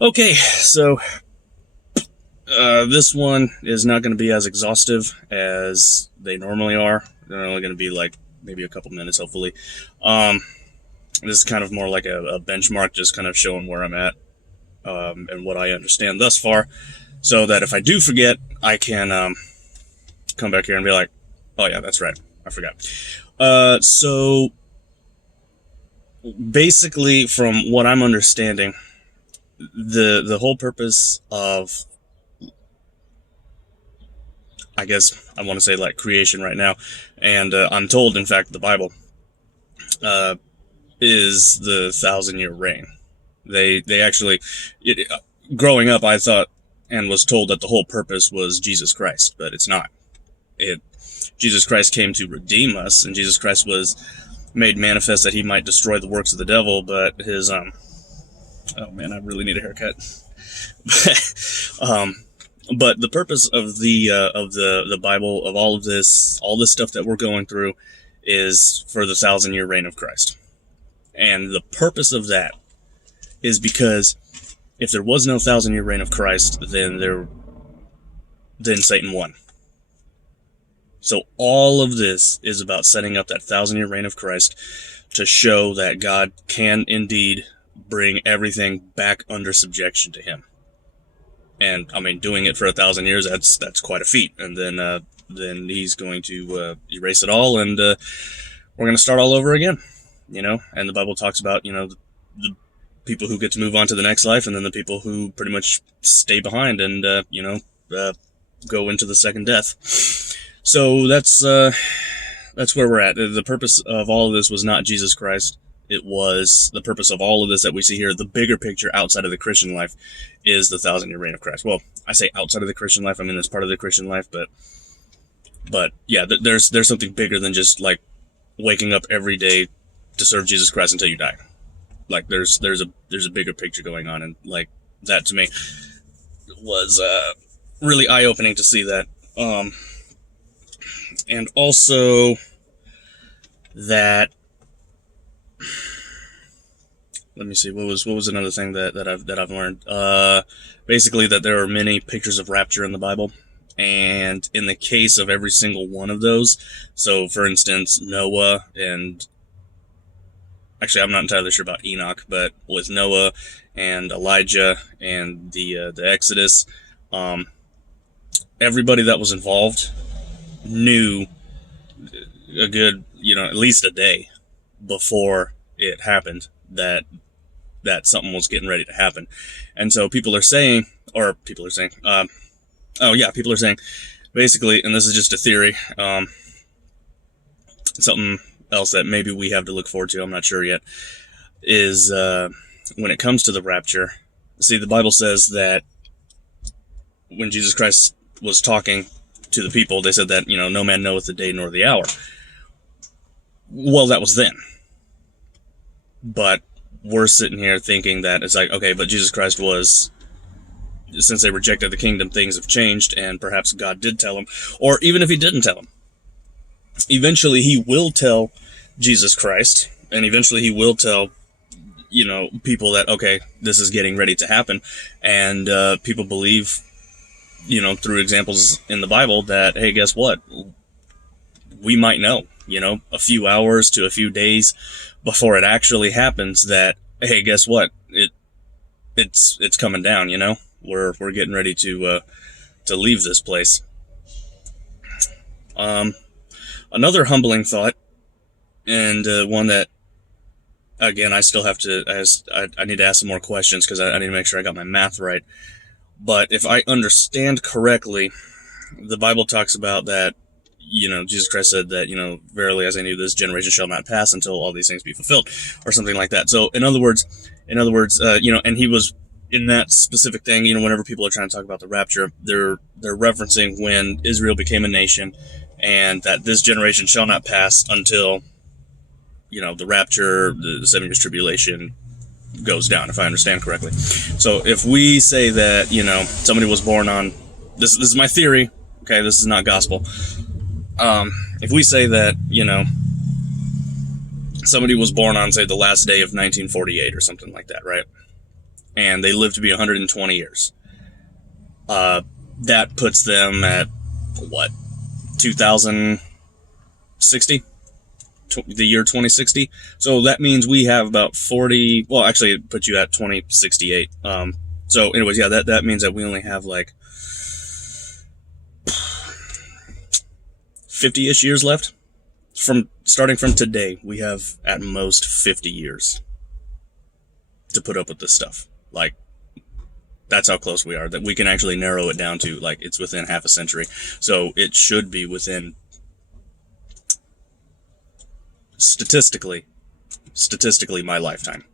Okay, so this one is not going to be as exhaustive as they normally are. They're only going to be like maybe a couple minutes, hopefully. Um, this is kind of more like a benchmark, just kind of showing where I'm at and what I understand thus far, so that if I do forget, I can come back here and be like, "Oh yeah, that's right, I forgot." So basically, from what I'm understanding, the whole purpose of, I guess I want to say, like, creation right now, and I'm told, in fact, the Bible uh, is the 1,000 year reign. They actually, growing up, I thought and was told that the whole purpose was Jesus Christ, but it's not. It Jesus Christ came to redeem us, and Jesus Christ was made manifest that he might destroy the works of the devil. But his oh man, I really need a haircut. um, but the purpose of the Bible, of all this stuff that we're going through, is for the 1,000 year reign of Christ. And the purpose of that is because if there was no 1,000 year reign of Christ, then Satan won. So all of this is about setting up that 1,000 year reign of Christ to show that God can indeed bring everything back under subjection to him. And I mean, doing it for 1,000 years, that's quite a feat. And then he's going to erase it all, and we're going to start all over again. And the Bible talks about, the people who get to move on to the next life, and then the people who pretty much stay behind and go into the second death. So that's where we're at. The purpose of all of this was not Jesus Christ. It was the purpose of all of this that we see here. The bigger picture outside of the Christian life is the 1,000 year reign of Christ. Well, I say outside of the Christian life. I mean, it's part of the Christian life, but yeah, there's something bigger than just like waking up every day to serve Jesus Christ until you die. Like there's a bigger picture going on, and like that to me was really eye opening to see that. And also that, let me see, what was another thing that I've learned? Basically that there are many pictures of rapture in the Bible, and in the case of every single one of those, so for instance, Noah, and actually I'm not entirely sure about Enoch, but with Noah and Elijah and the Exodus, everybody that was involved knew a good, at least a day before it happened that something was getting ready to happen. And so people are saying basically, and this is just a theory, something else that maybe we have to look forward to, I'm not sure yet, is when it comes to the rapture. See, the Bible says that when Jesus Christ was talking to the people, they said that, no man knoweth the day nor the hour. Well, that was then. But we're sitting here thinking that it's like, okay, but Jesus Christ was, since they rejected the kingdom, things have changed, and perhaps God did tell him, or even if he didn't tell him, eventually he will tell Jesus Christ, and eventually he will tell, people that, okay, this is getting ready to happen, and people believe, through examples in the Bible that, hey, guess what? We might know, a few hours to a few days before it actually happens that, hey, guess what? It's coming down, We're getting ready to leave this place. Another humbling thought, and one that, again, I still have to, I need to ask some more questions because I need to make sure I got my math right. But if I understand correctly, the Bible talks about that, Jesus Christ said that, verily as I knew, this generation shall not pass until all these things be fulfilled, or something like that. So in other words, and he was in that specific thing, whenever people are trying to talk about the rapture, they're referencing when Israel became a nation, and that this generation shall not pass until, the rapture, the 7 years tribulation goes down, if I understand correctly. So if we say that, somebody was born on, this is my theory, okay, this is not gospel. If we say that, somebody was born on, say, the last day of 1948 or something like that, right? and they live to be 120 years. That puts them at, what, 2060? The year 2060. So that means we have about 40, well, actually it puts you at 2068. So anyways, yeah, that means that we only have like 50-ish years left. Starting from today, we have at most 50 years to put up with this stuff. Like, that's how close we are, that we can actually narrow it down to, like, it's within half a century. So it should be within, statistically, my lifetime.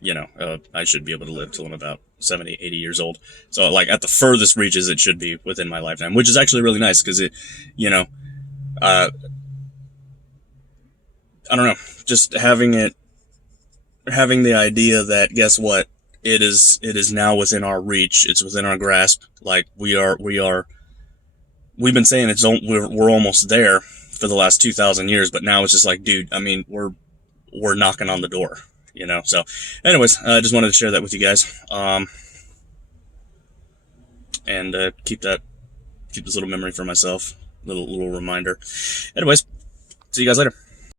You know, I should be able to live till I'm about 70, 80 years old. So, like, at the furthest reaches, it should be within my lifetime, which is actually really nice, because it, you know, I don't know, just having the idea that, guess what, it is now within our reach, it's within our grasp. Like, we've been saying we're almost there for the last 2,000 years, but now it's just like, dude, I mean, we're knocking on the door, you know? So anyways, I just wanted to share that with you guys. And keep this little memory for myself, little reminder. Anyways, see you guys later.